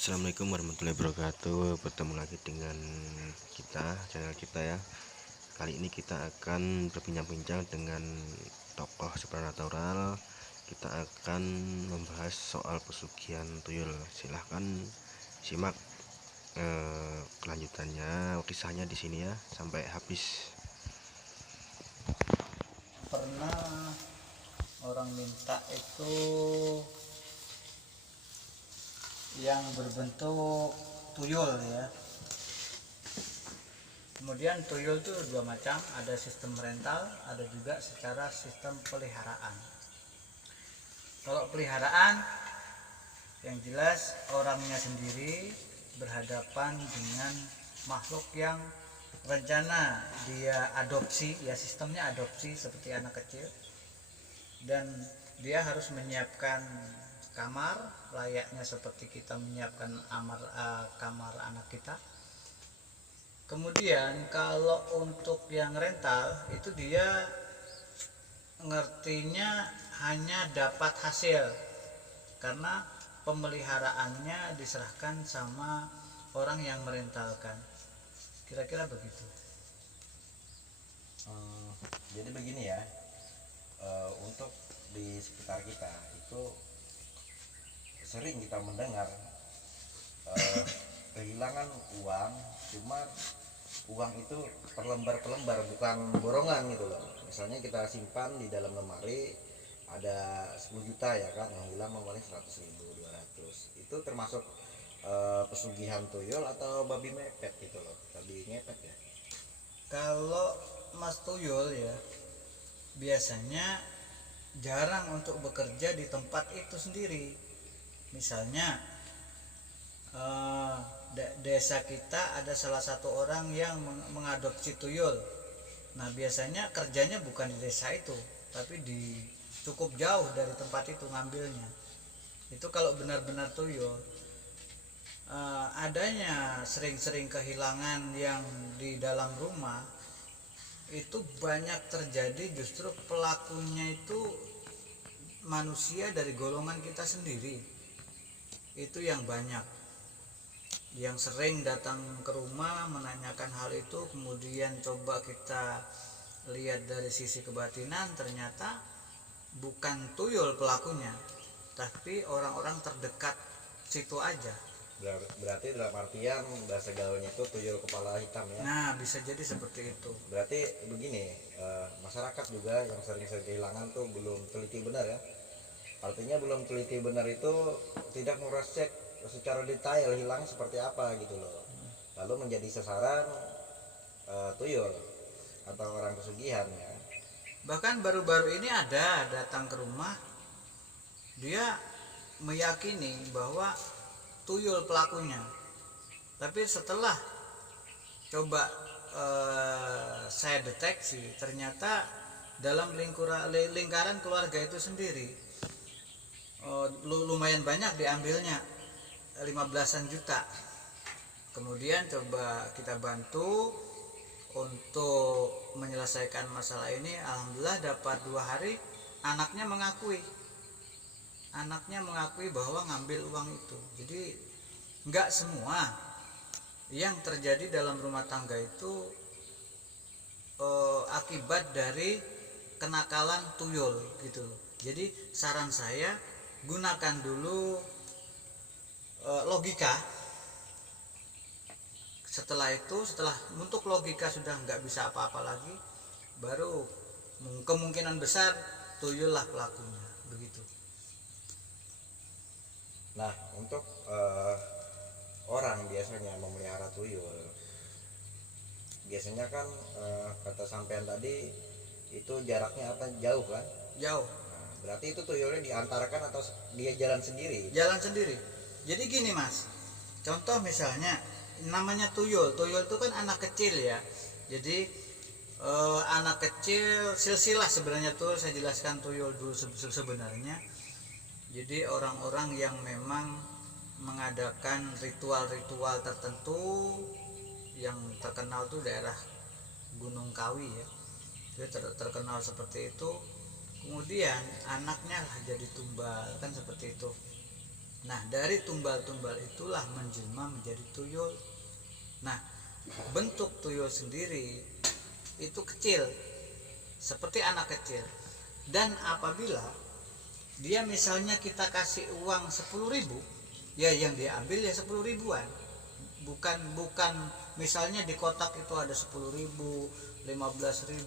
Assalamualaikum warahmatullahi wabarakatuh. Bertemu lagi dengan channel kita ya. Kali ini kita akan berbincang-bincang dengan tokoh supranatural. Kita akan membahas soal pesugihan tuyul. Silahkan simak kelanjutannya, kisahnya di sini ya sampai habis. Pernah orang minta itu yang berbentuk tuyul ya. Kemudian tuyul itu dua macam, ada sistem rental, ada juga secara sistem peliharaan. Kalau peliharaan, yang jelas orangnya sendiri berhadapan dengan makhluk yang rencana dia adopsi, ya sistemnya adopsi seperti anak kecil, dan dia harus menyiapkan kamar layaknya seperti kita menyiapkan kamar anak kita. Kemudian kalau untuk yang rental itu dia ngertinya hanya dapat hasil karena pemeliharaannya diserahkan sama orang yang merentalkan. Kira-kira begitu. Jadi begini ya, untuk di sekitar kita itu sering kita mendengar kehilangan uang, cuma uang itu per lembar bukan borongan gitu loh. Misalnya kita simpan di dalam lemari ada 10 juta ya kan, yang hilang paling 100.000, 200. Itu termasuk pesugihan tuyul atau babi mepet gitu loh, babi ngepet ya. Kalau Mas Tuyul ya biasanya jarang untuk bekerja di tempat itu sendiri. Misalnya desa kita ada salah satu orang yang mengadopsi tuyul. Nah biasanya kerjanya bukan di desa itu, tapi di cukup jauh dari tempat itu ngambilnya. Itu kalau benar-benar tuyul. Adanya sering-sering kehilangan yang di dalam rumah itu banyak terjadi, justru pelakunya itu manusia dari golongan kita sendiri. Itu yang banyak, yang sering datang ke rumah menanyakan hal itu. Kemudian coba kita lihat dari sisi kebatinan, ternyata bukan tuyul pelakunya, tapi orang-orang terdekat situ aja. Berarti dalam artian bahasa gaulnya itu tuyul kepala hitam ya. Nah bisa jadi seperti itu. Berarti begini, masyarakat juga yang sering-sering kehilangan tuh belum teliti benar ya. Artinya belum teliti benar itu tidak cross check secara detail hilang seperti apa gitu loh, lalu menjadi sasaran tuyul atau orang pesugihan ya. Bahkan baru-baru ini ada datang ke rumah, dia meyakini bahwa tuyul pelakunya, tapi setelah coba saya deteksi, ternyata dalam lingkaran keluarga itu sendiri lumayan banyak diambilnya, 15-an juta. Kemudian coba kita bantu untuk menyelesaikan masalah ini. Alhamdulillah dapat 2 hari anaknya mengakui bahwa ngambil uang itu. Jadi nggak semua yang terjadi dalam rumah tangga itu akibat dari kenakalan tuyul gitu. Jadi saran saya, gunakan dulu logika. Setelah untuk logika sudah nggak bisa apa-apa lagi, baru kemungkinan besar tuyul lah pelakunya, begitu. Nah untuk orang biasanya memelihara tuyul, biasanya kan kata sampean tadi itu jaraknya apa, jauh kan? Jauh. Nah, berarti itu tuyulnya diantarkan atau dia jalan sendiri? Jalan sendiri. Jadi gini Mas, contoh misalnya namanya tuyul itu kan anak kecil ya. Jadi anak kecil silsilah sebenarnya tuh, saya jelaskan tuyul dulu sebenarnya. Jadi orang-orang yang memang mengadakan ritual-ritual tertentu, yang terkenal tuh daerah Gunung Kawi ya, dia terkenal seperti itu. Kemudian anaknya lah jadi tumbal, kan seperti itu. Nah, dari tumbal-tumbal itulah menjelma menjadi tuyul. Nah, bentuk tuyul sendiri itu kecil, seperti anak kecil. Dan apabila dia misalnya kita kasih uang 10.000, ya yang diambil ya 10 ribuan. Bukan misalnya di kotak itu ada 10.000, 15.000,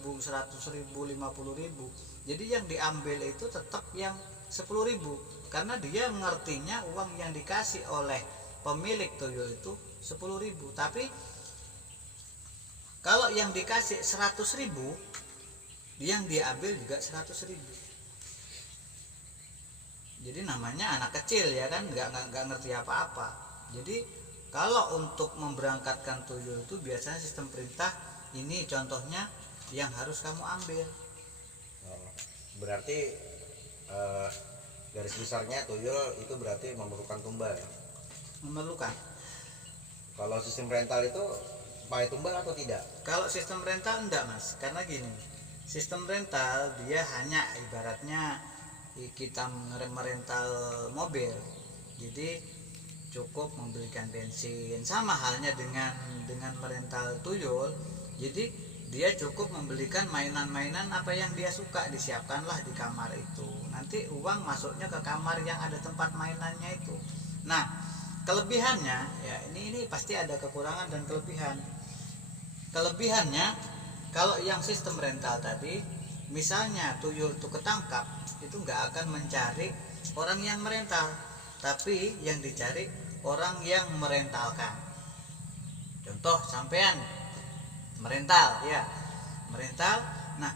100.000, 50.000. Jadi yang diambil itu tetap yang 10.000, karena dia ngertinya uang yang dikasih oleh pemilik tuyul itu 10.000. Tapi kalau yang dikasih 100.000, yang diambil juga 100.000. Jadi namanya anak kecil ya kan, nggak ngerti apa-apa. Jadi kalau untuk memberangkatkan tuyul itu biasanya sistem perintah ini contohnya yang harus kamu ambil. Berarti garis besarnya tuyul itu berarti memerlukan tumbal. Memerlukan. Kalau sistem rental itu pakai tumbal atau tidak? Kalau sistem rental enggak mas, karena gini, sistem rental dia hanya ibaratnya kita merental mobil, jadi cukup membelikan bensin. Sama halnya dengan merental tuyul, jadi dia cukup membelikan mainan-mainan apa yang dia suka, disiapkanlah di kamar itu. Nanti uang masuknya ke kamar yang ada tempat mainannya itu. Nah, kelebihannya ya ini pasti ada kekurangan dan kelebihan. Kelebihannya kalau yang sistem rental tadi, misalnya tuyul itu ketangkap, itu nggak akan mencari orang yang merental, tapi yang dicari orang yang merentalkan. Contoh sampean merental ya, merental. Nah,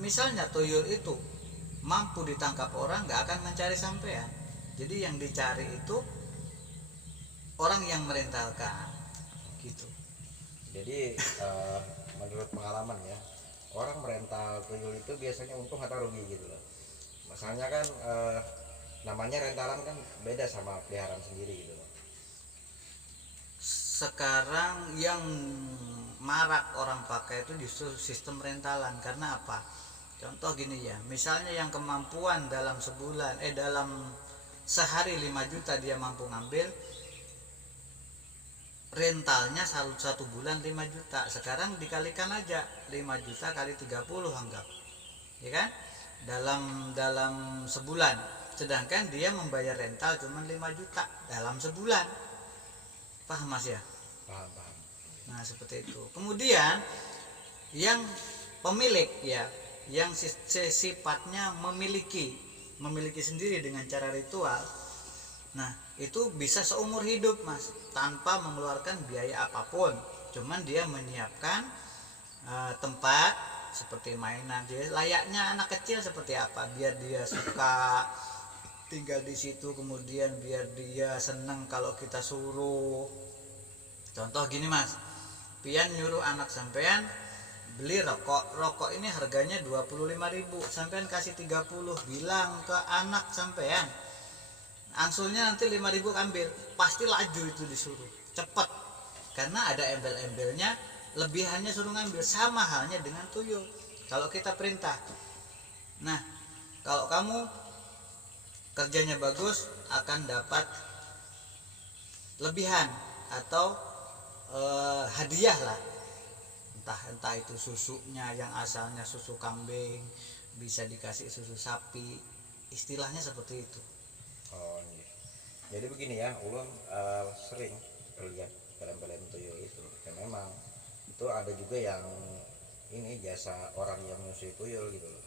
misalnya tuyul itu mampu ditangkap orang, nggak akan mencari sampean. Jadi yang dicari itu orang yang merentalkan gitu. Jadi menurut pengalaman ya, orang merental tuyul itu biasanya untung atau rugi gitu loh. Masalahnya kan namanya rentalan kan beda sama peliharaan sendiri gitu loh. Sekarang yang marak orang pakai itu justru sistem rentalan. Karena apa? Contoh gini ya, misalnya yang kemampuan dalam sebulan dalam sehari 5 juta dia mampu ngambil, rentalnya satu bulan 5 juta. Sekarang dikalikan aja 5 juta kali 30 anggap, ya kan, dalam sebulan. Sedangkan dia membayar rental cuma 5 juta dalam sebulan. Paham mas ya? Paham. Nah seperti itu. Kemudian yang pemilik ya, yang sifatnya memiliki sendiri dengan cara ritual, nah itu bisa seumur hidup mas, tanpa mengeluarkan biaya apapun. Cuman dia menyiapkan tempat seperti mainan, dia layaknya anak kecil seperti apa, biar dia suka tinggal di situ, kemudian biar dia senang kalau kita suruh. Contoh gini mas, pian nyuruh anak sampean beli rokok ini harganya 25.000, sampean kasih 30, bilang ke anak sampean angsulnya nanti 5.000 ambil, pasti laju itu disuruh cepet, karena ada embel-embelnya, lebihannya suruh ngambil. Sama halnya dengan tuyul kalau kita perintah. Nah kalau kamu kerjanya bagus akan dapat lebihan atau hadiah lah, entah itu susunya yang asalnya susu kambing bisa dikasih susu sapi, istilahnya seperti itu. Oh iya. Jadi begini ya, ulun sering lihat film-film tuyul itu, dan memang itu ada juga yang ini jasa orang yang nyusui tuyul gitu loh.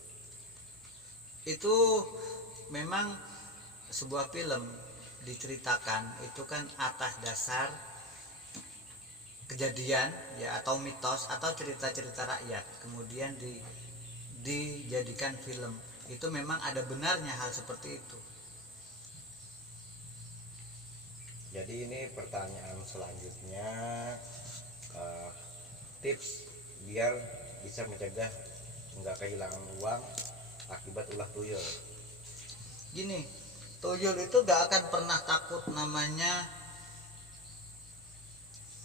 Itu memang sebuah film diceritakan itu kan atas dasar kejadian ya, atau mitos atau cerita-cerita rakyat, kemudian dijadikan film. Itu memang ada benarnya hal seperti itu. Jadi ini pertanyaan selanjutnya, tips biar bisa mencegah nggak kehilangan uang akibat ulah tuyul. Gini, tuyul itu gak akan pernah takut namanya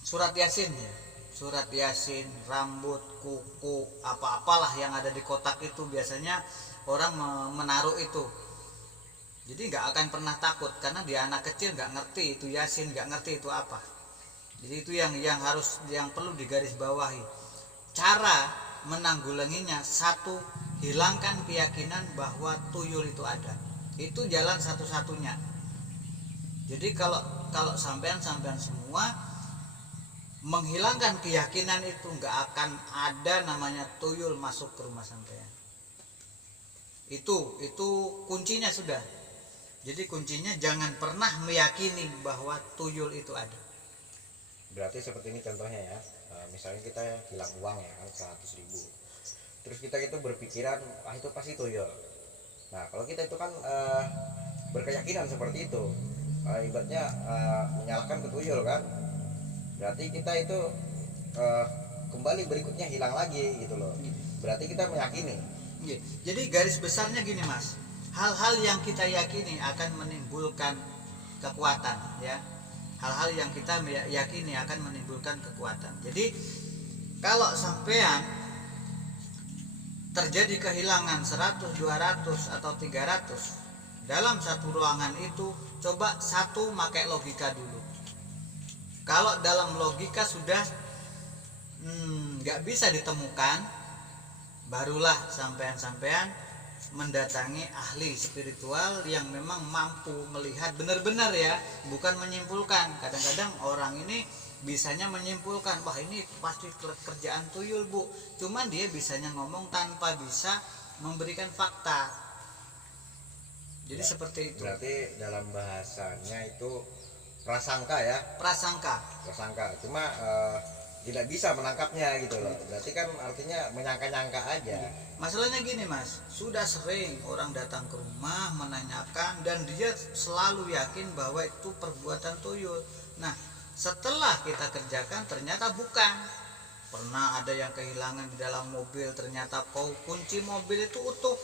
surat yasin ya. Surat yasin, rambut, kuku, apa-apalah yang ada di kotak itu biasanya orang menaruh itu. Jadi nggak akan pernah takut karena dia anak kecil, nggak ngerti itu Yasin, nggak ngerti itu apa. Jadi itu yang perlu digarisbawahi. Cara menanggulanginya, satu, hilangkan keyakinan bahwa tuyul itu ada. Itu jalan satu-satunya. Jadi kalau sampean semua menghilangkan keyakinan itu, nggak akan ada namanya tuyul masuk ke rumah sampean. Itu kuncinya sudah. Jadi kuncinya jangan pernah meyakini bahwa tuyul itu ada. Berarti seperti ini contohnya ya, misalnya kita hilang uang ya kan 100.000, terus kita itu berpikiran itu pasti tuyul. Nah kalau kita itu kan berkeyakinan seperti itu, ibaratnya menyalahkan ke tuyul kan, berarti kita itu kembali berikutnya hilang lagi gitu loh. Berarti kita meyakini. Jadi garis besarnya gini Mas, hal-hal yang kita yakini akan menimbulkan kekuatan ya. Hal-hal yang kita yakini akan menimbulkan kekuatan. Jadi kalau sampean terjadi kehilangan 100, 200 atau 300 dalam satu ruangan itu, coba satu pakai logika dulu. Kalau dalam logika sudah nggak bisa ditemukan, barulah sampean mendatangi ahli spiritual yang memang mampu melihat benar-benar ya, bukan menyimpulkan. Kadang-kadang orang ini bisanya menyimpulkan, wah ini pasti kerjaan tuyul bu, cuman dia bisanya ngomong tanpa bisa memberikan fakta. Jadi ya, seperti itu. Berarti dalam bahasanya itu prasangka ya, prasangka cuma tidak bisa menangkapnya gitu loh. Berarti kan artinya menyangka-nyangka aja. Masalahnya gini Mas, sudah sering orang datang ke rumah menanyakan dan dia selalu yakin bahwa itu perbuatan tuyul. Nah setelah kita kerjakan ternyata bukan. Pernah ada yang kehilangan di dalam mobil, ternyata kunci mobil itu utuh,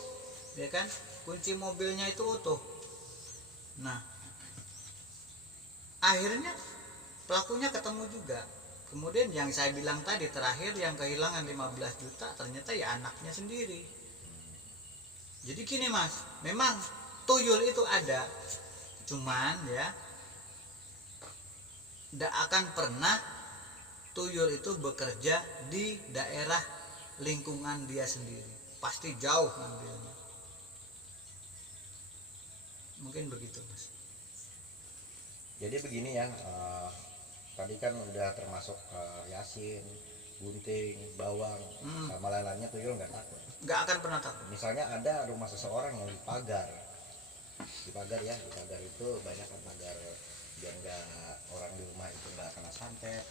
ya kan? Kunci mobilnya itu utuh. Nah akhirnya pelakunya ketemu juga. Kemudian yang saya bilang tadi terakhir yang kehilangan 15 juta ternyata ya anaknya sendiri. Jadi gini Mas, memang tuyul itu ada, cuman ya tidak akan pernah tuyul itu bekerja di daerah lingkungan dia sendiri, pasti jauh ngambilnya. Mungkin begitu Mas. Jadi begini ya, tadi kan udah termasuk Yasin, gunting, bawang, sama lain-lainnya tuyul nggak takut. Nggak akan pernah takut. Misalnya ada rumah seseorang yang dipagar ya, dipagar itu banyak kan pagar biar nggak orang di rumah itu nggak kena santet,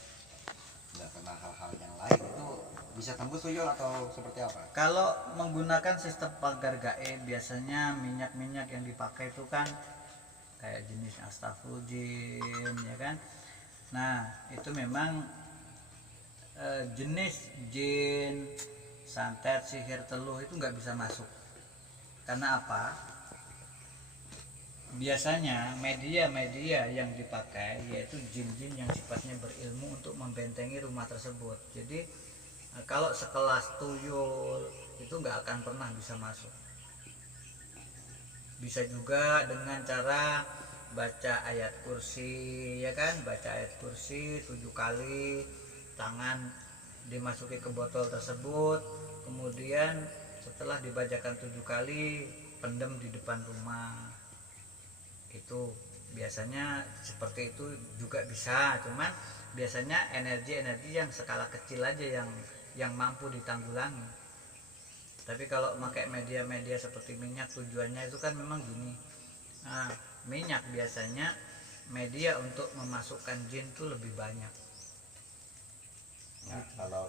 nggak kena hal-hal yang lain, itu bisa tembus tuyul atau seperti apa? Kalau menggunakan sistem pagar gaib biasanya minyak-minyak yang dipakai itu kan kayak jenis astagfirullahaladzim ya kan. Nah itu memang jenis jin, santet, sihir, teluh itu nggak bisa masuk. Karena apa? Biasanya media-media yang dipakai yaitu jin-jin yang sifatnya berilmu untuk membentengi rumah tersebut. Jadi kalau sekelas tuyul itu nggak akan pernah bisa masuk. Bisa juga dengan cara baca ayat kursi ya kan, baca ayat kursi 7 kali, tangan dimasuki ke botol tersebut, kemudian setelah dibacakan 7 kali pendem di depan rumah. Itu biasanya seperti itu juga bisa, cuman biasanya energi-energi yang skala kecil aja yang mampu ditanggulangi. Tapi kalau pakai media-media seperti minyak, tujuannya itu kan memang gini. Nah, minyak biasanya media untuk memasukkan jin itu lebih banyak. Nah, kalau